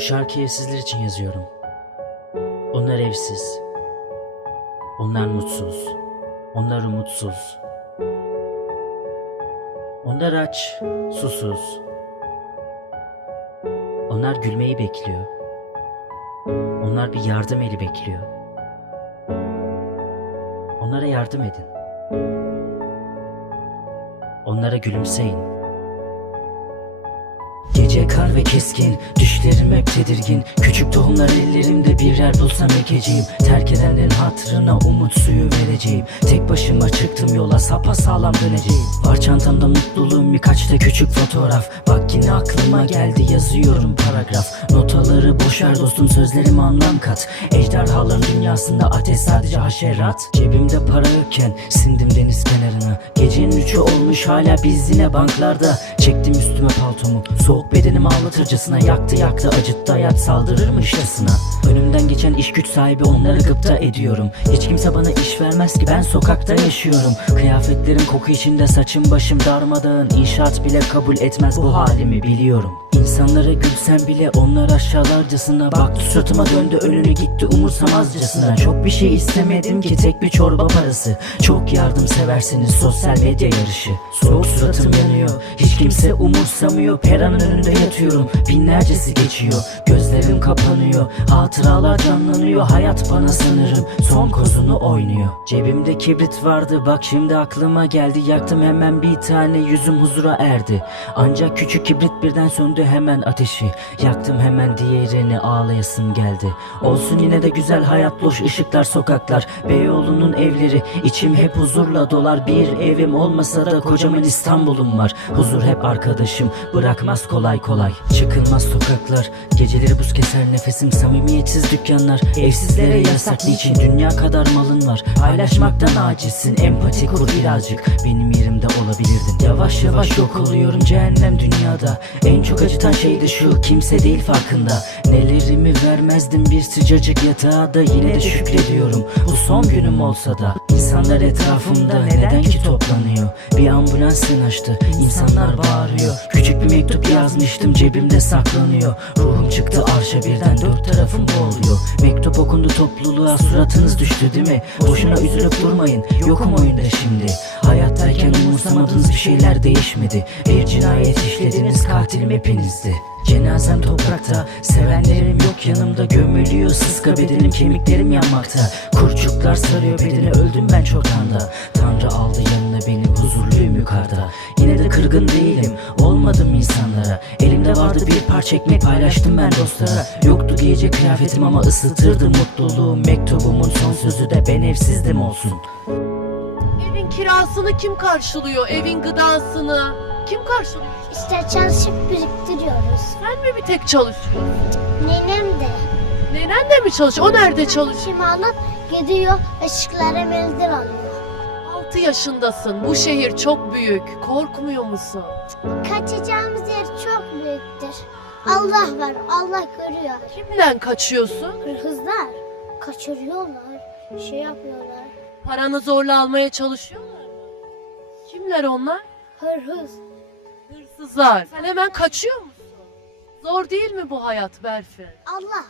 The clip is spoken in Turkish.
şarkıyı sizler için yazıyorum. Onlar evsiz. Onlar mutsuz. Onlar umutsuz. Onlar aç, susuz. Onlar gülmeyi bekliyor. Onlar bir yardım eli bekliyor. Onlara yardım edin. Onlara gülümseyin. Gece kar ve keskin. Düşlerim hep tedirgin. Küçük tohumlar ellerimde birer bulsam ekeceğim. Terk edenlerin hatırına umut suyu vereceğim. Tek başıma çıktım yola sapa sağlam döneceğim. Var çantamda mutluluğum birkaç da küçük fotoğraf. Bak yine aklıma geldi yazıyorum paragraf. Notaları boşver dostum sözlerime anlam kat. Ejderhaların dünyasında ateş sadece haşerat. Cebimde para yokken sindim deniz kenarına Gecenin üçü olmuş hala biz yine banklarda. Çektim üstüme paltomu Soğuk bedenimi ağlatırcasına. Yaktı yaktı acıttı hayat saldırırmışçasına Önümden geçen iş güç sahibi onları gıpta ediyorum. Hiç kimse bana iş vermez ki ben sokakta yaşıyorum. Kıyafetlerim koku içinde saçım başım darmadağın. İnşaat bile kabul etmez bu halimi biliyorum İnsanlara gülsem bile onlar aşağılarcasına. Baktı suratıma döndü önüne gitti umursamazcasına. Çok bir şey istemedim ki tek bir çorba parası. Çok yardım seversiniz sosyal medya yarışı. Soğuk suratım yanıyor hiç kimse umursamıyor. Peranın önünde yatıyorum binlercesi geçiyor. Gözlerim kapanıyor hatıralar canlanıyor. Hayat bana sanırım son kozunu oynuyor. Cebimde kibrit vardı bak şimdi aklıma geldi. Yaktım hemen bir tane yüzüm huzura erdi. Ancak küçük kibrit birden söndü hemen ateşi Yaktım hemen diğerini ağlayasım geldi. Olsun yine de güzel hayat loş ışıklar sokaklar. Beyoğlu'nun evleri içim hep huzurla dolar. Bir evim olmasa da kocaman İstanbul'um var. Huzur hep arkadaşım bırakmaz kolay kolay. Çıkılmaz sokaklar geceleri buz keser nefesim. Samimiyetsiz dükkanlar evsizlere yasak. Niçin Dünya kadar malın var? Paylaşmaktan acizsin Empati kur birazcık. Benim yerimde olabilirdin. Yavaş yavaş yok oluyorum cehennem dünyada. En çok acıtan şey şu kimse değil farkında. Nelerimi vermezdim bir sıcacık yatağa da Yine de şükrediyorum. Bu son günüm olsa da İnsanlar etrafımda neden ki toplanıyor? Bir ambulans yanaştı insanlar bağırıyor. Küçük bir mektup yazmıştım cebimde saklanıyor. Ruhum çıktı arşa birden dört tarafım boğuluyor. Mektup okundu topluluğa suratınız düştü değil mi? Boşuna üzülüp durmayın yokum oyunda şimdi. Hayattayken umursamadığınız bir şeyler değişmedi. Bir cinayet işlediniz katilim hepinizdi Cenazem toprakta Sevenlerim yok yanımda. Gömülüyor sıska bedenim Kemiklerim yanmakta. Kurçuklar sarıyor bedeni Öldüm ben çoktan da. Tanrı aldı yanına beni Huzurluyum yukarıda. Yine de kırgın değilim Olmadım insanlara. Elimde vardı bir parça ekmek Paylaştım ben dostlara. Yoktu giyecek kıyafetim Ama ısıtırdı mutluluğum Mektubumun son sözü de Ben evsizdim olsun? Evin kirasını kim karşılıyor? Evin gıdasını kim karşılıyor? İşte çalışıp biriktiriyoruz. Sen mi bir tek çalışıyorsun? Nenem de Nenen de mi çalışıyor? O nerede çalışıyor? şimdi alıp gidiyor ışıklara mendil alıyor. 6 yaşındasın. Bu şehir çok büyük. Korkmuyor musun? Kaçacağımız yer çok büyüktür. Allah var, Allah görüyor. Kimden kaçıyorsun? Hırsızlar kaçırıyorlar, şey yapıyorlar. Paranı zorla almaya çalışıyorlar mı? Kimler onlar? Hırhız. Sen hemen kaçıyor musun? Zor değil mi bu hayat Berfin? Allah